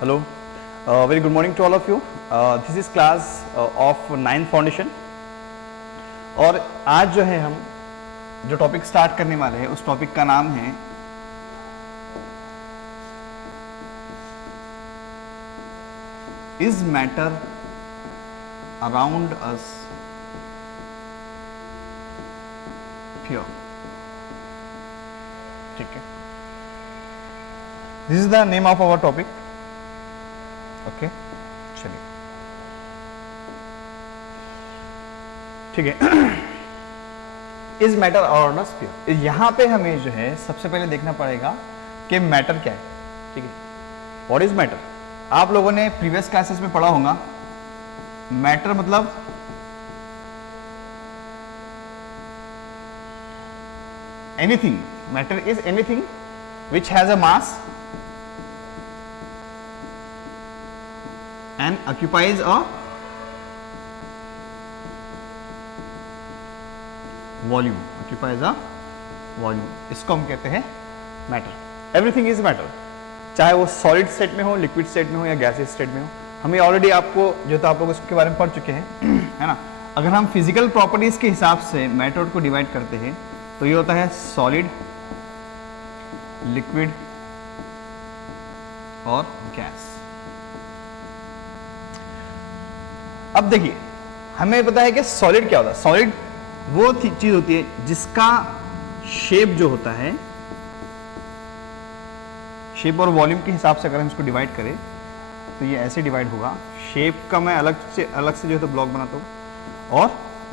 Hello, very good morning to all of you. This is class of 9th foundation. और आज जो है हम जो टॉपिक स्टार्ट करने वाले हैं उस टॉपिक का नाम है is matter around us pure. ठीक है, this is the name of our topic. Okay, चलिए ठीक है। Is matter around us pure, यहां पे हमें जो है सबसे पहले देखना पड़ेगा कि मैटर क्या है। ठीक है, व्हाट इज मैटर? आप लोगों ने प्रीवियस क्लासेस में पढ़ा होगा मैटर मतलब anything. Matter is anything which has a mass and occupies a volume, occupies a volume, इसको हम कहते हैं मैटर। एवरीथिंग इज मैटर, चाहे वो सॉलिड स्टेट में हो, लिक्विड स्टेट में हो या गैसियस स्टेट में हो। हमें ऑलरेडी आपको जो था आप लोग इसके बारे में पढ़ चुके हैं है ना। अगर हम फिजिकल प्रॉपर्टीज के हिसाब से मैटर को डिवाइड करते हैं तो ये होता है सॉलिड, लिक्विड और गैस। अब देखिए, हमें पता है कि सॉलिड क्या होता है। सॉलिड वो चीज होती है जिसका शेप जो होता है, शेप और वॉल्यूम के हिसाब से अगर हम इसको डिवाइड करें तो ये ऐसे डिवाइड होगा। शेप का मैं अलग से जो है तो ब्लॉक बनाता हूं, और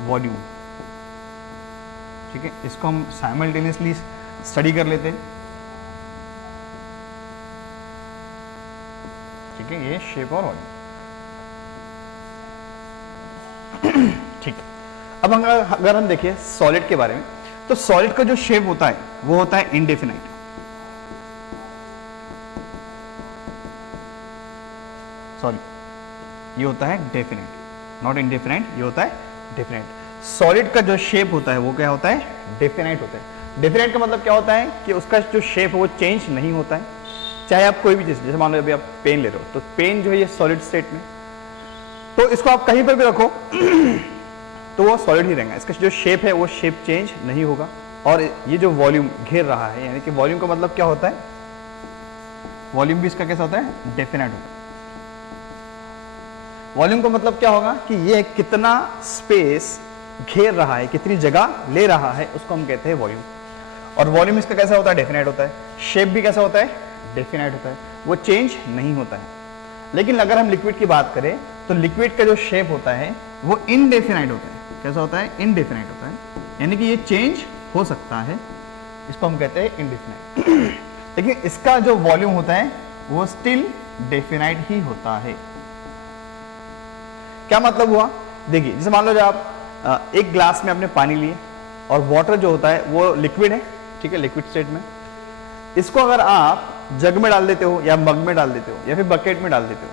वॉल्यूम। ठीक है, इसको हम साइमल्टेनियसली स्टडी कर लेते हैं। ठीक है, ये शेप और वॉल्यूम। ठीक है, अब अगर हम देखें सॉलिड के बारे में, तो सॉलिड का जो शेप होता है वो होता है इंडेफिनाइट। सॉरी, ये होता है डेफिनाइट, नॉट इंडेफिनाइट, ये होता है डेफिनाइट। सॉलिड का जो शेप होता है वो क्या होता है? डेफिनाइट होता है। डेफिनाइट का मतलब क्या होता है कि उसका जो शेप है वो चेंज नहीं होता है। चाहे आप कोई भी चीज, जैसे मान लो अभी आप पेन ले रहे हो, तो पेन जो है ये सॉलिड स्टेट में, तो इसको आप कहीं पर भी रखो तो वो सॉलिड ही रहेगा। इसका जो शेप है वो शेप चेंज नहीं होगा। और ये जो वॉल्यूम घेर रहा है, यानी कि वॉल्यूम का मतलब क्या होता है? वॉल्यूम भी इसका कैसा होता है? डेफिनाइट होता है। वॉल्यूम का मतलब क्या होगा कि ये कितना स्पेस घेर रहा है, कितनी जगह ले रहा है, उसको हम कहते हैं वॉल्यूम। और वॉल्यूम इसका कैसा होता है? डेफिनाइट होता है। शेप भी कैसा होता है? डेफिनाइट होता है, वो चेंज नहीं होता है। लेकिन अगर हम लिक्विड की बात करें तो लिक्विड का जो शेप होता है वो इनडेफिनाइट होता है। कैसा होता है? इनडेफिनाइट होता है, यानी कि ये चेंज हो सकता है, इसको हम कहते हैं इनडेफिनाइट। लेकिन इसका जो वॉल्यूम होता है वो स्टिल डेफिनाइट ही होता है। क्या मतलब हुआ? देखिए, जैसे मान लो जब आप एक ग्लास में आपने पानी लिए और वाटर जो होता है वो लिक्विड है। ठीक है, लिक्विड स्टेट में। इसको अगर आप जग में डाल देते हो या मग में डाल देते हो या फिर बकेट में डाल देते हो,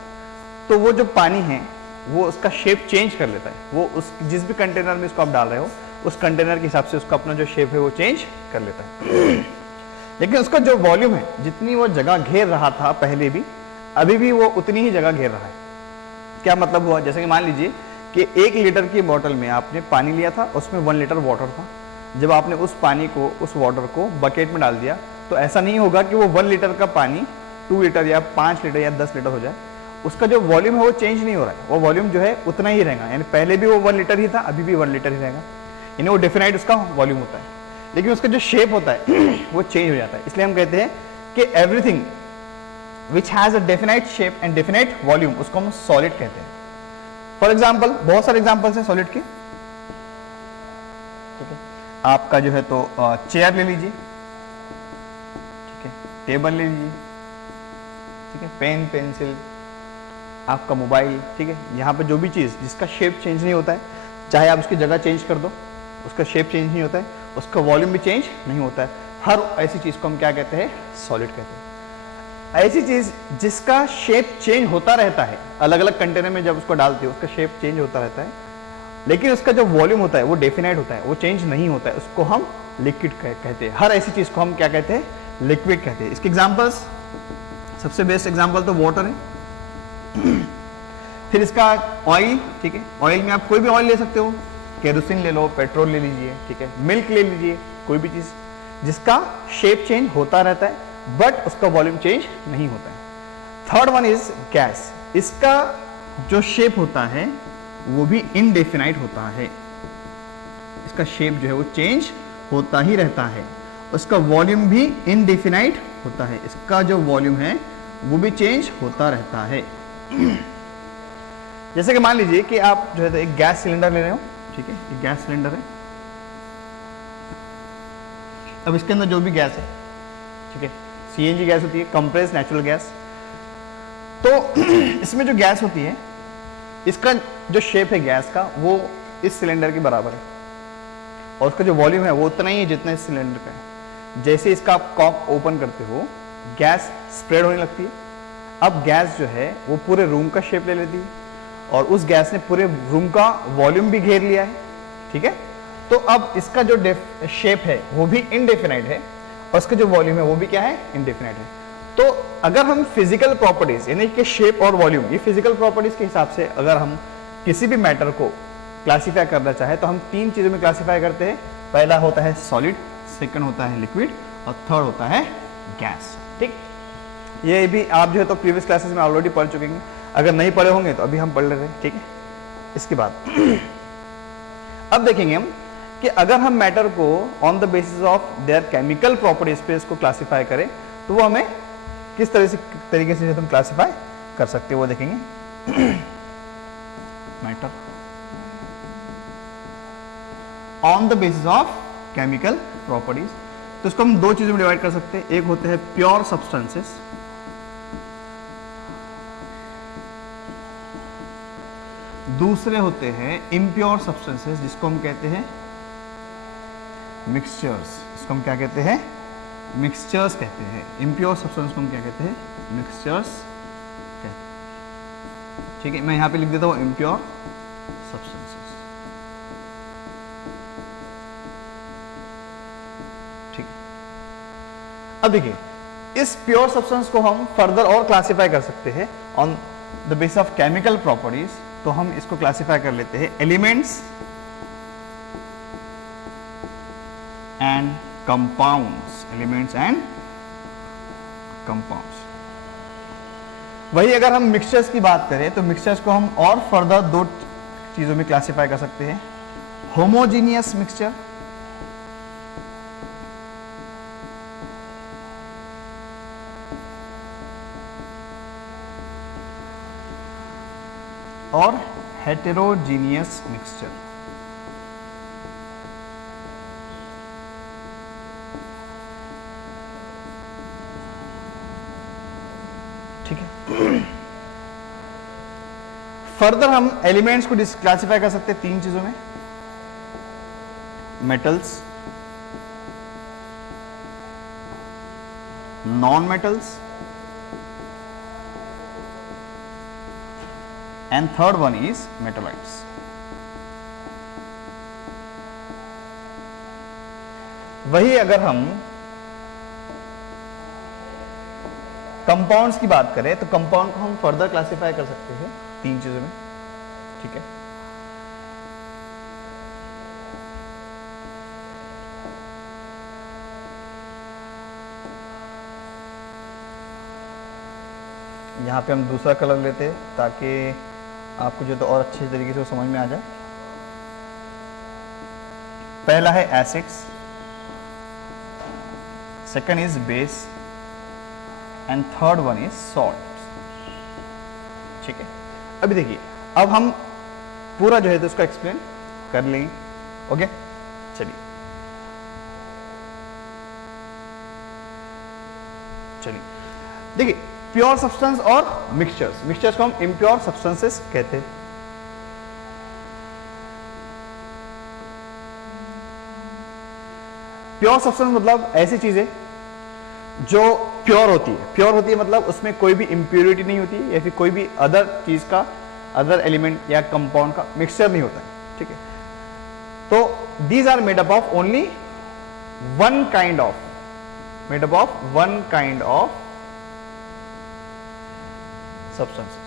तो वो जो पानी है वो उसका शेप चेंज कर लेता है। वो उस जिस भी कंटेनर में इसको आप डाल रहे हो उस कंटेनर के हिसाब से उसका अपना जो शेप है वो चेंज कर लेता है। लेकिन उसका जो वॉल्यूम है, जितनी वो जगह घेर रहा था पहले भी, अभी भी वो उतनी ही जगह घेर रहा है। क्या मतलब हुआ? जैसे कि मान लीजिए कि 1 लीटर की बोतल में आपने पानी लिया था, उसमें 1 लीटर वाटर था। जब आपने उस पानी को, उस वाटर को बकेट में डाल दिया, तो ऐसा नहीं होगा कि वो 1 लीटर का पानी 2 लीटर या 5 लीटर या 10 लीटर हो जाए। उसका जो वॉल्यूम है वो चेंज नहीं हो रहा है, वो वॉल्यूम जो है उतना ही रहेगा। यानी पहले भी वो 1 लीटर ही था, अभी भी 1 लीटर ही रहेगा, यानी वो डेफिनाइट उसका वॉल्यूम होता है। लेकिन उसका जो शेप होता है वो चेंज हो जाता है। इसलिए हम कहते हैं कि everything which has a definite shape and definite volume, उसको हम सॉलिड कहते हैं। फॉर एग्जाम्पल, बहुत सारे एग्जाम्पल्स हैं सॉलिड के। ठीक है, आपका जो है तो चेयर ले लीजिए, ठीक है, टेबल ले लीजिए, ठीक है, पेन, पेंसिल, आपका मोबाइल। ठीक है, यहाँ पे जो भी चीज़ जिसका शेप चेंज नहीं होता है, चाहे आप उसकी जगह चेंज कर दो, उसका शेप चेंज नहीं होता है, उसका वॉल्यूम भी चेंज नहीं होता है। हर ऐसी चीज़ को हम क्या कहते हैं? सॉलिड कहते हैं। ऐसी चीज़ जिसका शेप चेंज होता रहता है, अलग अलग कंटेनर में जब उसको डालते हो उसका शेप चेंज होता रहता है, लेकिन उसका जो वॉल्यूम होता है वो डेफिनाइट होता है, वो चेंज नहीं होता है, उसको हम लिक्विड कहते हैं। हर ऐसी चीज़ को हम क्या कहते हैं? लिक्विड कहते हैं। इसके एग्जाम्पल्स, सबसे बेस्ट एग्जाम्पल तो वाटर है। फिर इसका ऑयल, ठीक है, ऑयल में आप कोई भी ऑयल ले सकते हो, केरोसिन ले लो, पेट्रोल ले लीजिए, ठीक है, मिल्क ले लीजिए, कोई भी चीज जिसका शेप चेंज होता रहता है बट उसका वॉल्यूम चेंज नहीं होता है। थर्ड वन इज गैस, इसका जो शेप होता है वो भी इनडेफिनाइट होता है, इसका शेप जो है वो चेंज होता ही रहता है, उसका वॉल्यूम भी इनडेफिनाइट होता है, इसका जो वॉल्यूम है वो भी चेंज होता रहता है। जैसे कि मान लीजिए कि आप जो है तो एक गैस सिलेंडर ले रहे हो, ठीक है, एक गैस सिलेंडर है, अब इसके अंदर जो भी गैस है, ठीक है, सीएनजी गैस होती है, कंप्रेस्ड नेचुरल गैस, तो इसमें जो गैस होती है इसका जो शेप है गैस का वो इस सिलेंडर के बराबर है और उसका जो वॉल्यूम है वो उतना ही है जितना इस सिलेंडर का है। जैसे इसका आप कॉक ओपन करते हो गैस स्प्रेड होने लगती है, अब गैस जो है वो पूरे रूम का शेप ले लेती है और उस गैस ने पूरे रूम का वॉल्यूम भी घेर लिया है, ठीक है। तो अब इसका जो शेप है वो भी इनडेफिनाइट है और उसका जो वॉल्यूम है वो भी क्या है, इनडेफिनाइट है। तो अगर हम फिजिकल प्रॉपर्टीज यानी कि शेप और वॉल्यूम, ये फिजिकल प्रॉपर्टीज के हिसाब से अगर हम किसी भी मैटर को क्लासिफाई करना चाहे तो हम तीन चीजों में क्लासिफाई करते हैं। पहला होता है सॉलिड, सेकंड होता है लिक्विड और थर्ड होता है गैस, ठीक। ये भी आप जो है तो प्रीवियस क्लासेस में ऑलरेडी पढ़ चुके हैं, अगर नहीं पढ़े होंगे तो अभी हम पढ़ ले रहे हैं, ठीक है। इसके बाद अब देखेंगे हम कि अगर हम मैटर को on the basis of their chemical properties पे इसको क्लासिफाई करें तो वो हमें किस तरीके से हम क्लासिफाई कर सकते हैं वो देखेंगे। Matter on the basis of chemical properties, तो इसको हम दो चीजों में डिवाइड कर सकते हैं। एक होते हैं प्योर सब्सटेंसेस, दूसरे होते हैं इम्प्योर सब्सटेंसेस जिसको हम कहते हैं मिक्सचर्स। इसको हम क्या कहते हैं, मिक्सचर्स कहते हैं। इम्प्योर सब्सटेंस को हम क्या कहते हैं, मिक्सचर्स कहते हैं, ठीक है। मैं यहां पे लिख देता हूं इम्प्योर सब्सटेंसेस, ठीक है। अब देखिए इस प्योर सब्सटेंस को हम फर्दर और क्लासिफाई कर सकते हैं on the basis of chemical properties. तो हम इसको क्लासिफाई कर लेते हैं elements and compounds, elements and compounds. वही अगर हम मिक्सचर्स की बात करें तो मिक्सचर्स को हम और फर्दर दो चीजों में क्लासिफाई कर सकते हैं, होमोजीनियस मिक्सचर और हेटेरोजीनियस मिक्सचर। ठीक है। फर्दर हम एलिमेंट्स को क्लासिफाई कर सकते हैं तीन चीजों में, metals, non metals and third one is metalloids. वही अगर हम कंपाउंड्स की बात करें तो कंपाउंड को हम फर्दर क्लासिफाई कर सकते हैं तीन चीजों में, ठीक है। यहां पे हम दूसरा कलर लेते हैं ताकि आपको जो तो और अच्छे तरीके से वो समझ में आ जाए। पहला है acids, second is base and third one is salt, ठीक है। अभी देखिए अब हम पूरा जो है तो उसको एक्सप्लेन कर लेंगे, ओके। चलिए देखिए प्योर सब्सटेंस और मिक्सचर्स, मिक्सचर्स को हम इम्प्योर सब्सटेंसेस कहते हैं। प्योर सब्सटेंस मतलब ऐसी चीजें जो प्योर होती है, प्योर होती है मतलब उसमें कोई भी इंप्योरिटी नहीं होती है या फिर कोई भी अदर चीज का, अदर एलिमेंट या कंपाउंड का मिक्सचर नहीं होता है, ठीक है। तो these are made up of only one kind of, made up of one kind of substances,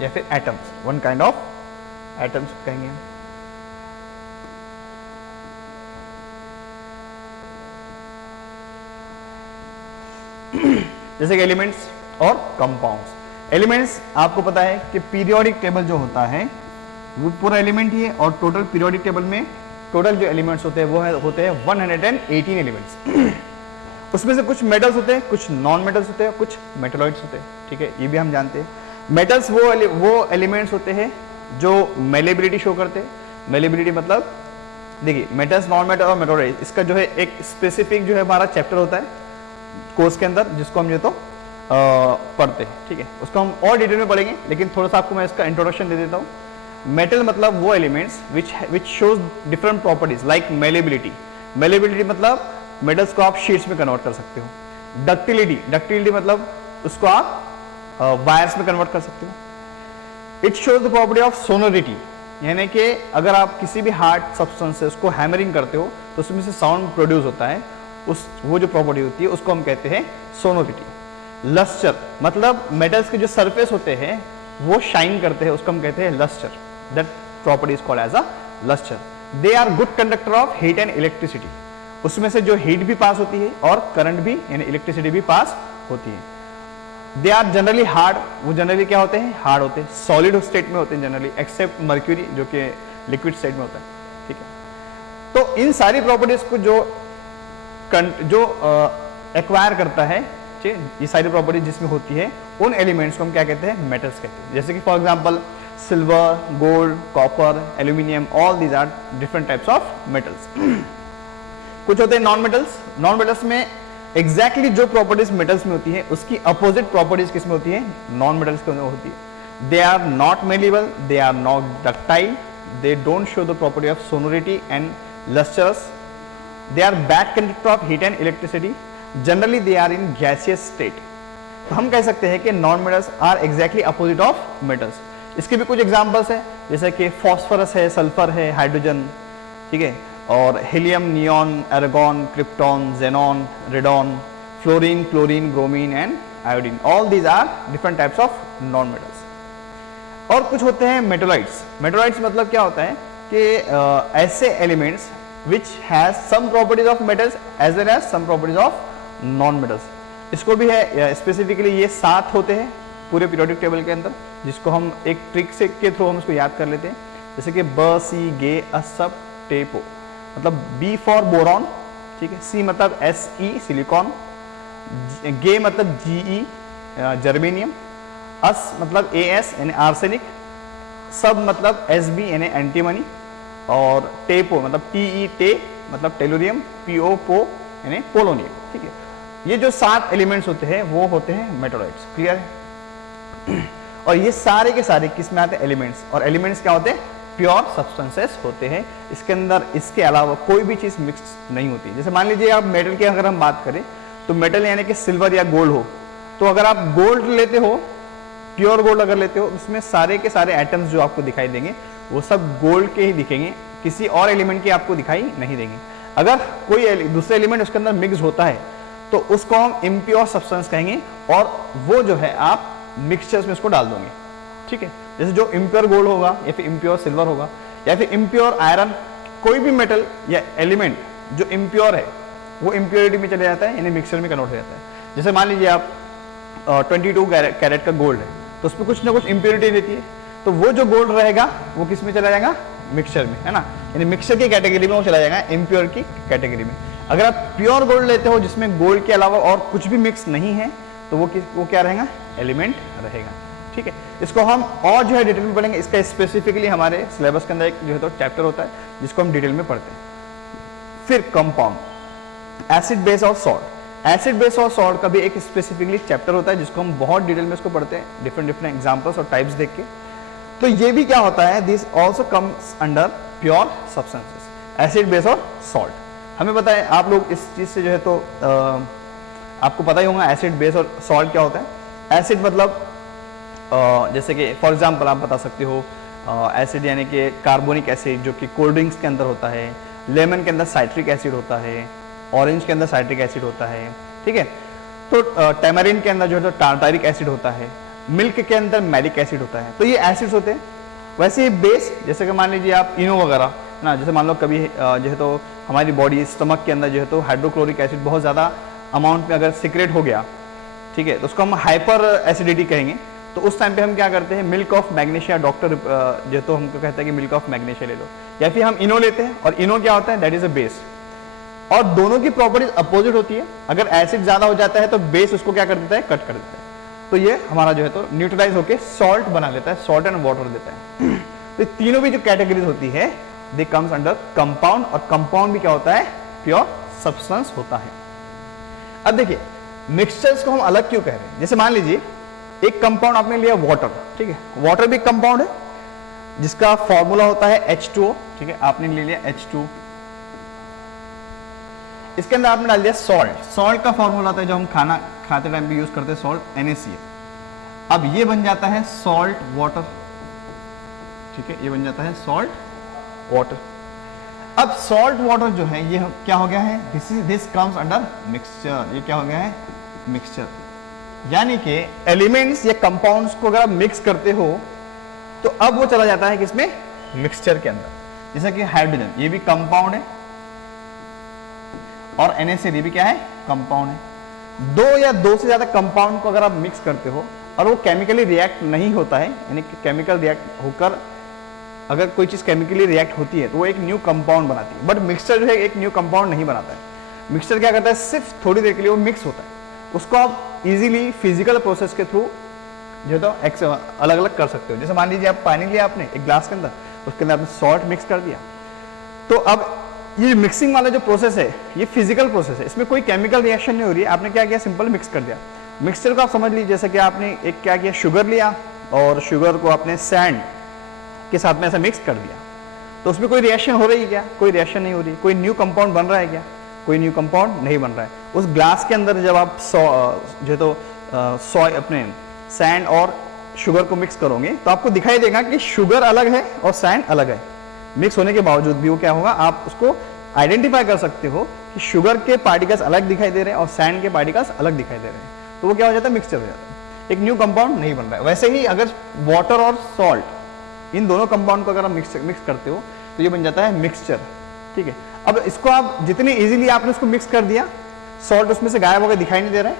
या फिर atoms, one kind of atoms कहेंगे। जैसे कि एलिमेंट्स और कंपाउंड्स। एलिमेंट्स आपको पता है कि पीरियोडिक टेबल जो होता है वो पूरा एलिमेंट ही है, और टोटल पीरियोडिक टेबल में टोटल जो एलिमेंट्स होते हैं वो होते हैं 118 एलिमेंट्स। उसमें से कुछ मेटल्स होते हैं, कुछ नॉन मेटल्स होते हैं, कुछ मेटलॉइड्स होते हैं, ठीक है, ये भी हम जानते हैं। मेटल्स वो एलिमेंट्स होते हैं जो मेलेबिलिटी शो करते हैं। मेलेबिलिटी मतलब देखिए मेटल्स, नॉन मेटल और मेटलॉइड, इसका जो है एक स्पेसिफिक जो है हमारा चैप्टर होता है कोर्स के अंदर, जिसको हम जो तो पढ़ते हैं, ठीक है, उसको हम और डिटेल में पढ़ेंगे, लेकिन थोड़ा सा आपको मैं इसका इंट्रोडक्शन दे देता हूँ। मेटल मतलब वो elements which shows different properties like malleability. Malleability मतलब मेटल्स को आप शीट्स में कन्वर्ट कर सकते हो। डक्टिलिटी मतलब उसको आप वायर्स में कन्वर्ट कर सकते हो। It shows the property of sonority, यानी कि अगर आप किसी भी हार्ड सब्सटेंस से उसको हैमरिंग करते हो तो उसमें से साउंड प्रोड्यूस होता है, वो जो प्रॉपर्टी होती है उसको हम कहते हैं सोनोरिटी। लस्टर मतलब मेटल्स के जो सरफेस होते हैं वो शाइन करते हैं, उसको हम कहते हैं lustre. That property is called as a lustre. They are good conductor of heat and electricity, उसमें से जो हीट भी पास होती है और करंट भी यानी इलेक्ट्रिसिटी भी पास होती है। दे आर जनरली हार्ड, वो जनरली क्या होते हैं, हार्ड होते हैं, सॉलिड स्टेट में होते हैं जनरली, एक्सेप्ट मर्क्यूरी जो कि लिक्विड स्टेट में होता है, ठीक है। तो इन सारी प्रॉपर्टीज को जो एक्वायर करता है, ठीक है, ये सारी प्रॉपर्टीज जिसमें होती है उन एलिमेंट्स को हम क्या कहते हैं, मेटल्स कहते हैं। जैसे कि for example silver, gold, copper, aluminium, all these are different types of metals. कुछ होते हैं नॉन मेटल्स। नॉन मेटल्स में एग्जैक्टली जो प्रॉपर्टीज मेटल्स में होती है उसकी अपोजिट प्रॉपर्टीज किसमें होती है, नॉन मेटल्स के अंदर होती है। They are not malleable, they are not ductile, they don't show the property of sonority and lustres, they are bad conductor of heat and electricity, generally they are in gaseous state. तो हम कह सकते हैं कि non metals are exactly opposite of metals. इसके भी कुछ examples हैं, जैसे कि फॉस्फोरस है, सल्फर है, हाइड्रोजन, ठीक है, और helium, neon, argon, krypton, xenon, radon, fluorine, chlorine, bromine and iodine, all these are different types of non metals. और कुछ होते हैं मेटलॉइड्स। मेटलॉइड्स मतलब क्या होता है कि ऐसे elements which has some properties of metals as well as some properties of non metals. इसको भी है स्पेसिफिकली ये 7 होते हैं पूरे पीरियोडिक टेबल के अंदर, जिसको हम एक ट्रिक से के थ्रू हम इसको याद कर लेते हैं। जैसे कि ब, सी, गे, असप, टेपो, मतलब बी फॉर बोरॉन, ठीक है, सी मतलब एस ई सिलिकॉन, गे मतलब जी ई जर्मेनियम, अस मतलब ए एस यानी आर्सेनिक, सब मतलब एस बी यानी एंटीमनी, और टेपो मतलब टी ई टे मतलब टेलोरियम, पी ओ पो यानी पोलोनियम, ठीक है। ये जो 7 एलिमेंट्स होते हैं वो होते हैं मेटलॉइड्स, क्लियर है। और ये सारे के सारे किस में आते हैं, एलिमेंट्स। और एलिमेंट्स क्या होते हैं, प्योर सब्सटेंसेस होते हैं, इसके अंदर इसके अलावा कोई भी चीज़ मिक्स नहीं होती। जैसे मान लीजिए आप मेटल की अगर हम बात करें तो मेटल यानी कि सिल्वर या गोल्ड हो, तो अगर आप गोल्ड लेते हो, प्योर गोल्ड अगर लेते हो, उसमें सारे के सारे एटम्स जो आपको दिखाई देंगे वो सब गोल्ड के ही दिखेंगे, किसी और एलिमेंट के आपको दिखाई नहीं देंगे। अगर कोई दूसरे एलिमेंट उसके अंदर मिक्स होता है तो उसको हम इम्प्योर सब्सटेंस कहेंगे, और वो जो है आप मिक्सचर्स में उसको डाल दोगे, ठीक है। जैसे जो इम्प्योर गोल्ड होगा या फिर इम्प्योर सिल्वर होगा या फिर इम्प्योर आयरन, कोई भी मेटल या एलिमेंट जो इम्प्योर है वो इम्प्योरिटी में चले जाता है, यानी मिक्सचर में कन्वर्ट हो जाता है। जैसे मान लीजिए आप 22 कैरेट का गोल्ड है, तो उसमें कुछ ना कुछ इम्प्योरिटी रहती है, तो वो जो गोल्ड रहेगा वो किस में चला जाएगा, मिक्सचर में, है ना, यानी मिक्सचर की कैटेगरी में वो चला जाएगा, इम्प्योर की कैटेगरी में। अगर आप प्योर गोल्ड लेते हो जिसमें गोल्ड के अलावा और कुछ भी मिक्स नहीं है, तो वो क्या रहेगा, एलिमेंट रहेगा, ठीक है। इसको हम और जो है डिटेल में पढ़ेंगे, इसका स्पेसिफिकली हमारे सिलेबस के अंदर एक जो है तो चैप्टर होता है जिसको हम डिटेल में पढ़ते हैं। फिर कंपाउंड, एसिड, बेस और सॉल्ट। एसिड, बेस और सॉल्ट का भी एक स्पेसिफिकली चैप्टर होता है जिसको हम बहुत डिटेल में इसको पढ़ते हैं, डिफरेंट एग्जाम्पल्स और टाइप्स देख के। तो ये भी क्या होता है, this also comes under pure substances, acid, base और सॉल्ट। हमें पता है, आप लोग इस चीज़ से जो है तो आपको पता ही होगा एसिड, बेस और सॉल्ट क्या होता है। एसिड मतलब जैसे कि फॉर एग्जांपल आप बता सकते हो, एसिड यानी कि कार्बोनिक एसिड जो कि कोल्ड ड्रिंक्स के अंदर होता है, लेमन के अंदर साइट्रिक एसिड होता है, ऑरेंज के अंदर साइट्रिक एसिड होता है, ठीक है। तो टैमरिन के अंदर जो है तो टार्टारिक एसिड होता है, मिल्क के अंदर मैलिक एसिड होता है, तो ये एसिड्स होते हैं। वैसे ही बेस, जैसे कि मान लीजिए आप इनो वगैरह ना, जैसे मान लो कभी जो है तो हमारी बॉडी स्टमक के अंदर जो है तो हाइड्रोक्लोरिक एसिड बहुत ज़्यादा अमाउंट में अगर सिक्रेट हो गया, ठीक है, तो उसको हम हाइपर एसिडिटी कहेंगे। तो उस टाइम पे हम क्या करते हैं, मिल्क ऑफ मैग्नीशिया, डॉक्टर जो तो हमको कहता है कि मिल्क ऑफ मैग्नीशिया ले लो, या फिर हम इनो लेते हैं। और इनो क्या होता है, दैट इज अ बेस। और दोनों की प्रॉपर्टीज अपोजिट होती है। अगर एसिड ज्यादा हो जाता है तो बेस उसको क्या कर देता है, कट कर देता है। तो ये हमारा जो है तो न्यूट्रलाइज होकर सॉल्ट बना लेता है, सॉल्ट एंड वाटर देता है। तो तीनों भी जो कैटेगरीज होती है दे कम्स अंडर कंपाउंड, और कंपाउंड भी क्या होता है, प्योर सब्सटेंस होता है। अब देखिए मिक्सचर्स को हम अलग क्यों कह रहे हैं। जैसे मान लीजिए एक कंपाउंड आपने लिया वाटर, ठीक है, वाटर भी कंपाउंड है जिसका फॉर्मूला होता है H2O, ठीक है, आपने ले लिया H2, इसके अंदर आपने डाल दिया सॉल्ट। सॉल्ट का फॉर्मूला होता है जो हम खाना खाते टाइम भी यूज करते हैं, सॉल्ट, NaCl। अब ये बन जाता है सॉल्ट वाटर, ठीक है, ये बन जाता है सॉल्ट वाटर। अब सॉल्ट वाटर जो है ये क्या हो गया है, दिस कम्स अंडर मिक्सचर। ये क्या हो गया है, मिक्सचर। यानी कि एलिमेंट्स या कंपाउंड्स को अगर आप मिक्स करते हो तो अब वो चला जाता है किसमें, मिक्सचर के अंदर। जैसा कि हाइड्रोजन, ये भी कंपाउंड है, और NaCl ये भी क्या है, कंपाउंड है। दो या दो से ज्यादा कंपाउंड को अगर आप मिक्स करते हो और वो केमिकली रिएक्ट नहीं होता है, यानी कि केमिकल रिएक्ट होकर अगर कोई चीज केमिकली रिएक्ट होती है तो वो एक न्यू कंपाउंड बनाती है। बट मिक्सचर जो है एक न्यू कंपाउंड नहीं बनाता है। मिक्सचर क्या करता है, सिर्फ थोड़ी देर के लिए वो मिक्स होता है, उसको आप इजीली फिजिकल प्रोसेस के थ्रू जो तो अलग अलग कर सकते हो। जैसे मान लीजिए आप पानी लिया आपने एक ग्लास के अंदर, उसके अंदर आपने सॉल्ट मिक्स कर दिया, तो अब ये मिक्सिंग वाला जो प्रोसेस है ये फिजिकल प्रोसेस है, इसमें कोई केमिकल रिएक्शन नहीं हो रही है। आपने क्या किया, सिंपल मिक्स कर दिया। मिक्सचर को आप समझ लीजिए जैसे कि आपने एक क्या किया, शुगर लिया और शुगर को आपने सैंड के साथ में ऐसा मिक्स कर दिया, तो उसमें कोई रिएक्शन हो रही है क्या, कोई रिएक्शन नहीं हो रही। कोई न्यू कंपाउंड बन रहा है क्या, कोई न्यू कंपाउंड नहीं बन रहा है। उस ग्लास के अंदर जब आप जो तो सॉय अपने सैंड और शुगर को मिक्स करोगे तो आपको दिखाई देगा कि शुगर अलग है और सैंड अलग है। मिक्स होने के बावजूद भी वो क्या होगा, आप उसको आइडेंटिफाई कर सकते हो कि शुगर के पार्टिकल्स अलग दिखाई दे रहे हैं और सैंड के पार्टिकल्स अलग दिखाई दे रहे हैं। तो वो क्या हो जाता है, मिक्सचर हो जाता है, एक न्यू कंपाउंड नहीं बन रहा है। वैसे ही अगर वाटर और सॉल्ट, इन दोनों कंपाउंड को अगर आप मिक्स करते हो तो ये बन जाता है मिक्सचर, ठीक है। अब इसको आप जितने इजीली आपने उसको मिक्स कर दिया, सॉल्ट उसमें से गायब होकर दिखाई नहीं दे रहा है,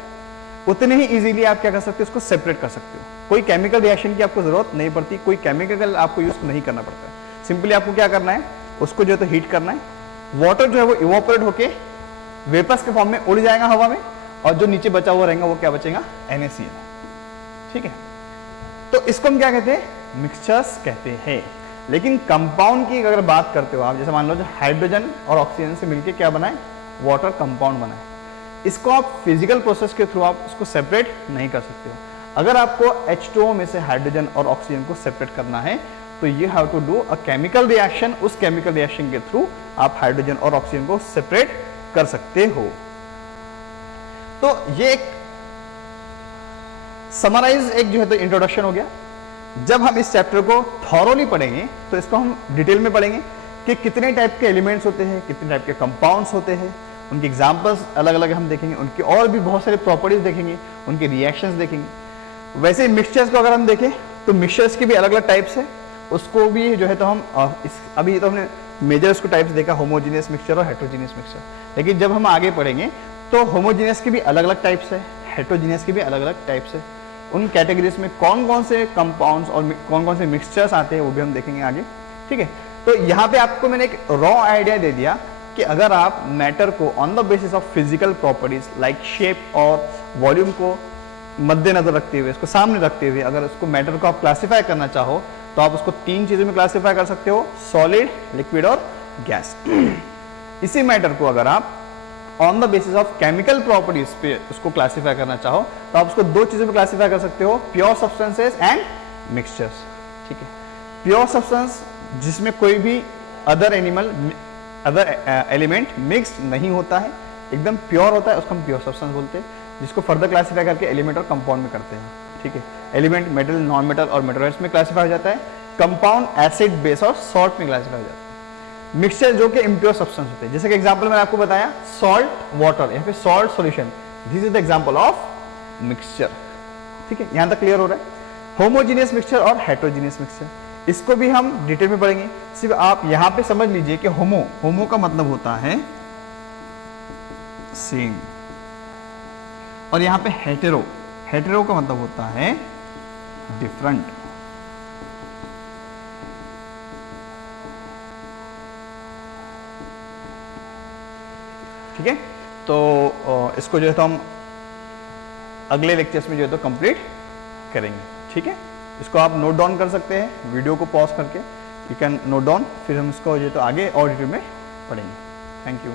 उतने ही इजीली आप क्या कर सकते हो, उसको सेपरेट कर सकते हो। कोई केमिकल रिएक्शन की आपको जरूरत नहीं पड़ती, कोई केमिकल आपको यूज नहीं करना पड़ता है। सिंपली आपको क्या करना है, उसको जो है तो हीट करना है, वाटर जो है वो इवोपरेट होके वेपर्स के फॉर्म में उड़ जाएगा हवा में, और जो नीचे बचा हुआ रहेगा वो क्या बचेगा, NaCl, ठीक है। तो इसको हम क्या कहते हैं, मिक्सचर्स कहते हैं। लेकिन कंपाउंड की अगर बात करते हो आप, जैसे मान लो जो हाइड्रोजन और ऑक्सीजन से मिलकर क्या बनाए, वाटर कंपाउंड बनाए, इसको आप फिजिकल प्रोसेस के थ्रू आप उसको सेपरेट नहीं कर सकते हो। अगर आपको H2O में से हाइड्रोजन और ऑक्सीजन को सेपरेट करना है तो you have to do a chemical reaction. उस केमिकल रिएक्शन के थ्रू आप हाइड्रोजन और ऑक्सीजन को सेपरेट कर सकते हो। तो ये एक समराइज एक जो है तो इंट्रोडक्शन हो गया। जब हम इस चैप्टर को थॉरोली पढ़ेंगे तो इसको हम डिटेल में पढ़ेंगे कि कितने टाइप के एलिमेंट्स होते हैं, कितने टाइप के कंपाउंड्स होते हैं, उनके एग्जांपल्स अलग अलग हम देखेंगे, उनकी और भी बहुत सारे प्रॉपर्टीज देखेंगे, उनके रिएक्शंस देखेंगे। वैसे ही मिक्सचर्स को अगर हम देखें तो मिक्सचर्स के भी अलग अलग टाइप्स है, उसको भी जो है तो हम अभी तो हमने मेजर उसको टाइप्स देखा, होमोजीनियस मिक्सचर और हेट्रोजीनियस मिक्सचर। लेकिन जब हम आगे पढ़ेंगे तो होमोजीनियस की भी अलग अलग टाइप्स है, हेट्रोजीनियस की भी अलग अलग टाइप्स है। उन कैटेगरीज में कौन कौन से कंपाउंड्स और कौन कौन से मिक्सचर्स आते हैं वो भी हम देखेंगे आगे, ठीक है। तो यहाँ पे आपको मैंने एक रॉ आइडिया दे दिया कि अगर आप मैटर को on the basis of physical properties like shape और वॉल्यूम को मद्देनजर रखते हुए, इसको सामने रखते हुए, अगर उसको मैटर को आप क्लासीफाई करना चाहो तो आप उसको तीन चीजों में क्लासीफाई कर सकते हो, सॉलिड, लिक्विड और गैस। इसी मैटर को अगर आप on the basis of chemical properties पे उसको क्लासीफाई करना चाहो तो आप उसको दो चीजों में क्लासीफाई कर सकते हो, प्योर सब्सटेंसेस एंड मिक्सचर्स, ठीक है। प्योर सब्सटेंस जिसमें कोई भी अदर एलिमेंट मिक्स नहीं होता है, एकदम प्योर होता है, उसको हम प्योर सब्सटेंस बोलते हैं, जिसको फर्दर क्लासीफाई करके एलिमेंट और कंपाउंड में करते हैं, ठीक है। एलिमेंट मेटल, नॉन मेटल और मेटल्स में क्लासीफाई हो जाता है, कंपाउंड एसिड, बेस और सॉल्ट में क्लासीफाई हो जाता है। मिक्सचर जो कि इम्प्योर सब्सटेंस होते हैं, जैसे कि एग्जांपल मैंने आपको बताया सॉल्ट वाटर या फिर salt solution, this is the example of mixture, ठीक है। यहां तक क्लियर हो रहा है। होमोजीनियस मिक्सचर और हेट्रोजीनियस मिक्सचर, इसको भी हम डिटेल में पढ़ेंगे। सिर्फ आप यहां पे समझ लीजिए कि होमो का मतलब होता है सेम, और यहां पे हेटेरो का मतलब होता है डिफरेंट। ठीक है, तो इसको जो है तो हम अगले लेक्चर्स में जो है तो कंप्लीट करेंगे। ठीक है, इसको आप नोट डाउन कर सकते हैं वीडियो को पॉज करके, यू कैन नोट डाउन, फिर हम इसको जो है तो आगे और डिटेल में पढ़ेंगे। Thank you.